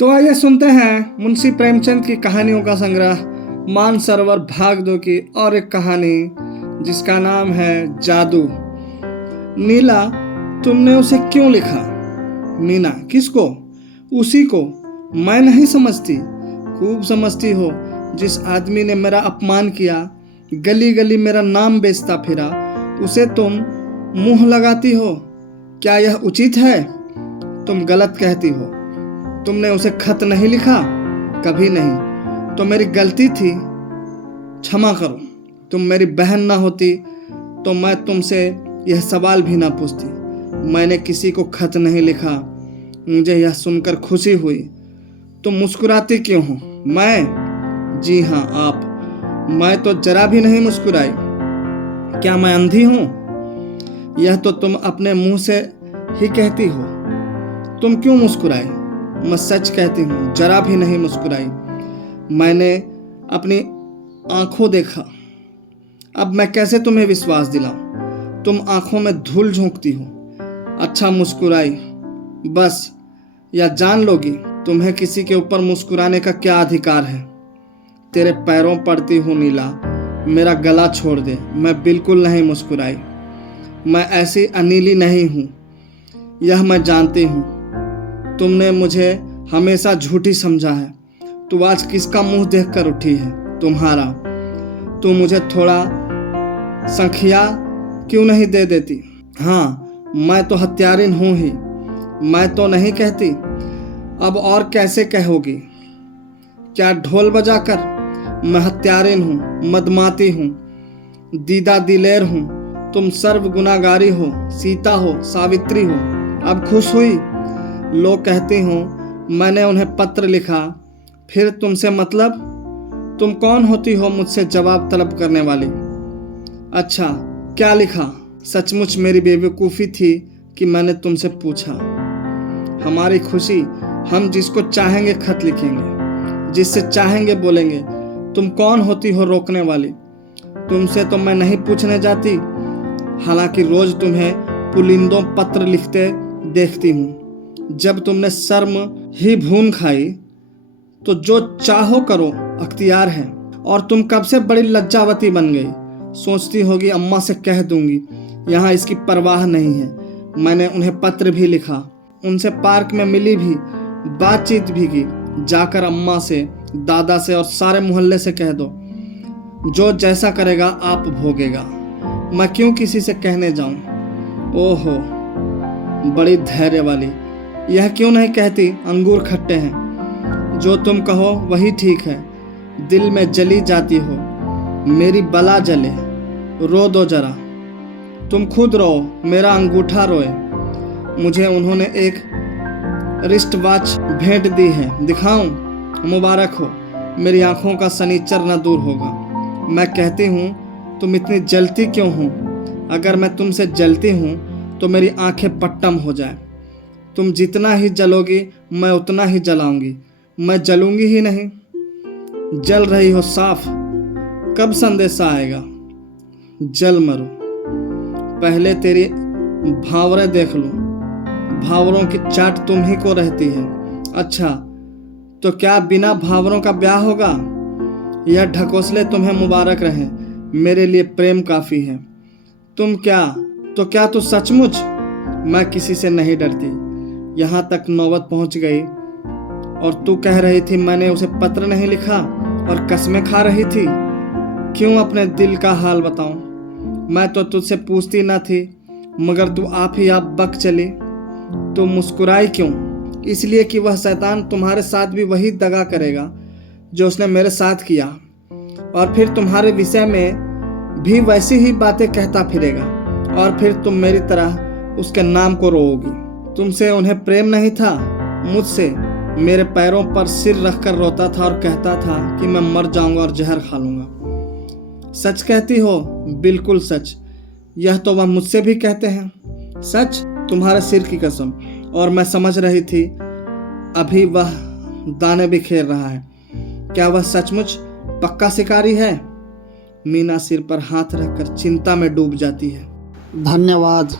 तो आइए सुनते हैं मुंशी प्रेमचंद की कहानियों का संग्रह मानसरोवर भाग 2 की और एक कहानी जिसका नाम है जादू। नीला, तुमने उसे क्यों लिखा? मीना, किसको? उसी को। मैं नहीं समझती। खूब समझती हो। जिस आदमी ने मेरा अपमान किया, गली गली मेरा नाम बेचता फिरा, उसे तुम मुंह लगाती हो। क्या यह उचित है? तुम गलत कहती हो। तुमने उसे खत नहीं लिखा? कभी नहीं। तो मेरी गलती थी, क्षमा करो। तुम मेरी बहन ना होती तो मैं तुमसे यह सवाल भी ना पूछती। मैंने किसी को खत नहीं लिखा। मुझे यह सुनकर खुशी हुई। तुम मुस्कुराती क्यों हो? मैं? जी हाँ, आप। मैं तो जरा भी नहीं मुस्कुराई। क्या मैं अंधी हूं? यह तो तुम अपने मुंह से ही कहती हो। तुम क्यों मुस्कुराई? मैं सच कहती हूँ, जरा भी नहीं मुस्कुराई। मैंने अपनी आंखों देखा। अब मैं कैसे तुम्हें विश्वास दिलाऊं? तुम आंखों में धूल झोंकती हो। अच्छा, मुस्कुराई बस, या जान लोगी तुम्हें किसी के ऊपर मुस्कुराने का क्या अधिकार है? तेरे पैरों पड़ती हूँ नीला, मेरा गला छोड़ दे। मैं बिल्कुल नहीं मुस्कुराई। मैं ऐसी अनिली नहीं हूँ, यह मैं जानती हूँ। तुमने मुझे हमेशा झूठी समझा है। तू आज किसका मुंह देखकर उठी है? तुम्हारा। तू मुझे थोड़ा संखिया क्यों नहीं दे देती? हाँ, मैं तो हत्यारिन हूँ ही। मैं तो नहीं कहती। अब और कैसे कहोगी? क्या ढोल बजाकर? मैं हत्यारिन हूँ, मदमाती हूँ, दीदा दिलेर हूँ। तुम सर्व गुनागारी हो, सीता हो, सावित्री हो। अब खुश हुई? लोग कहते हो मैंने उन्हें पत्र लिखा, फिर तुमसे मतलब? तुम कौन होती हो मुझसे जवाब तलब करने वाली? अच्छा, क्या लिखा? सचमुच मेरी बेवकूफ़ी थी कि मैंने तुमसे पूछा। हमारी खुशी, हम जिसको चाहेंगे खत लिखेंगे, जिससे चाहेंगे बोलेंगे। तुम कौन होती हो रोकने वाली? तुमसे तो मैं नहीं पूछने जाती, हालांकि रोज तुम्हें पुलिंदों पत्र लिखते देखती हूँ। जब तुमने शर्म ही भून खाई तो जो चाहो करो, अख्तियार है। और तुम कब से बड़ी लज्जावती बन गई। सोचती होगी अम्मा से कह दूंगी, यहाँ इसकी परवाह नहीं है। मैंने उन्हें पत्र भी लिखा, उनसे पार्क में मिली भी, बातचीत भी की। जाकर अम्मा से, दादा से और सारे मोहल्ले से कह दो, जो जैसा करेगा आप भोगेगा। मैं क्यों किसी से कहने जाऊं? ओहो, बड़ी धैर्य वाली। यह क्यों नहीं कहती अंगूर खट्टे हैं? जो तुम कहो वही ठीक है। दिल में जली जाती हो, मेरी बला जले। रो दो जरा। तुम खुद रो, मेरा अंगूठा रोए। मुझे उन्होंने एक रिस्ट वॉच भेंट दी है, दिखाऊं? मुबारक हो। मेरी आंखों का सनीचर न दूर होगा। मैं कहती हूँ, तुम इतनी जलती क्यों हो? अगर मैं तुमसे जलती हूँ तो मेरी आंखें पट्टम हो जाए। तुम जितना ही जलोगी मैं उतना ही जलाऊंगी। मैं जलूंगी ही नहीं। जल रही हो साफ। कब संदेशा आएगा? जल मरो। पहले तेरी भावरें देख लो। भावरों की चाट तुम ही को रहती है। अच्छा, तो क्या बिना भावरों का ब्याह होगा? यह ढकोसले तुम्हें मुबारक रहे। मेरे लिए प्रेम काफी है। क्या तू सचमुच? मैं किसी से नहीं डरती। यहाँ तक नौबत पहुँच गई और तू कह रही थी मैंने उसे पत्र नहीं लिखा और कसमें खा रही थी। क्यों अपने दिल का हाल बताऊं? मैं तो तुझसे पूछती ना थी, मगर तू आप ही आप बक चली। तू मुस्कुराई क्यों? इसलिए कि वह शैतान तुम्हारे साथ भी वही दगा करेगा जो उसने मेरे साथ किया, और फिर तुम्हारे विषय में भी वैसी ही बातें कहता फिरेगा, और फिर तुम मेरी तरह उसके नाम को रोओगी। तुमसे उन्हें प्रेम नहीं था, मुझसे मेरे पैरों पर सिर रखकर रोता था और कहता था कि मैं मर जाऊंगा और जहर खा लूंगा। सच कहती हो? बिल्कुल सच। यह तो वह मुझसे भी कहते हैं। सच, तुम्हारे सिर की कसम। और मैं समझ रही थी अभी वह दाने बिखेर रहा है। क्या वह सचमुच पक्का शिकारी है? मीना सिर पर हाथ रखकर चिंता में डूब जाती है। धन्यवाद।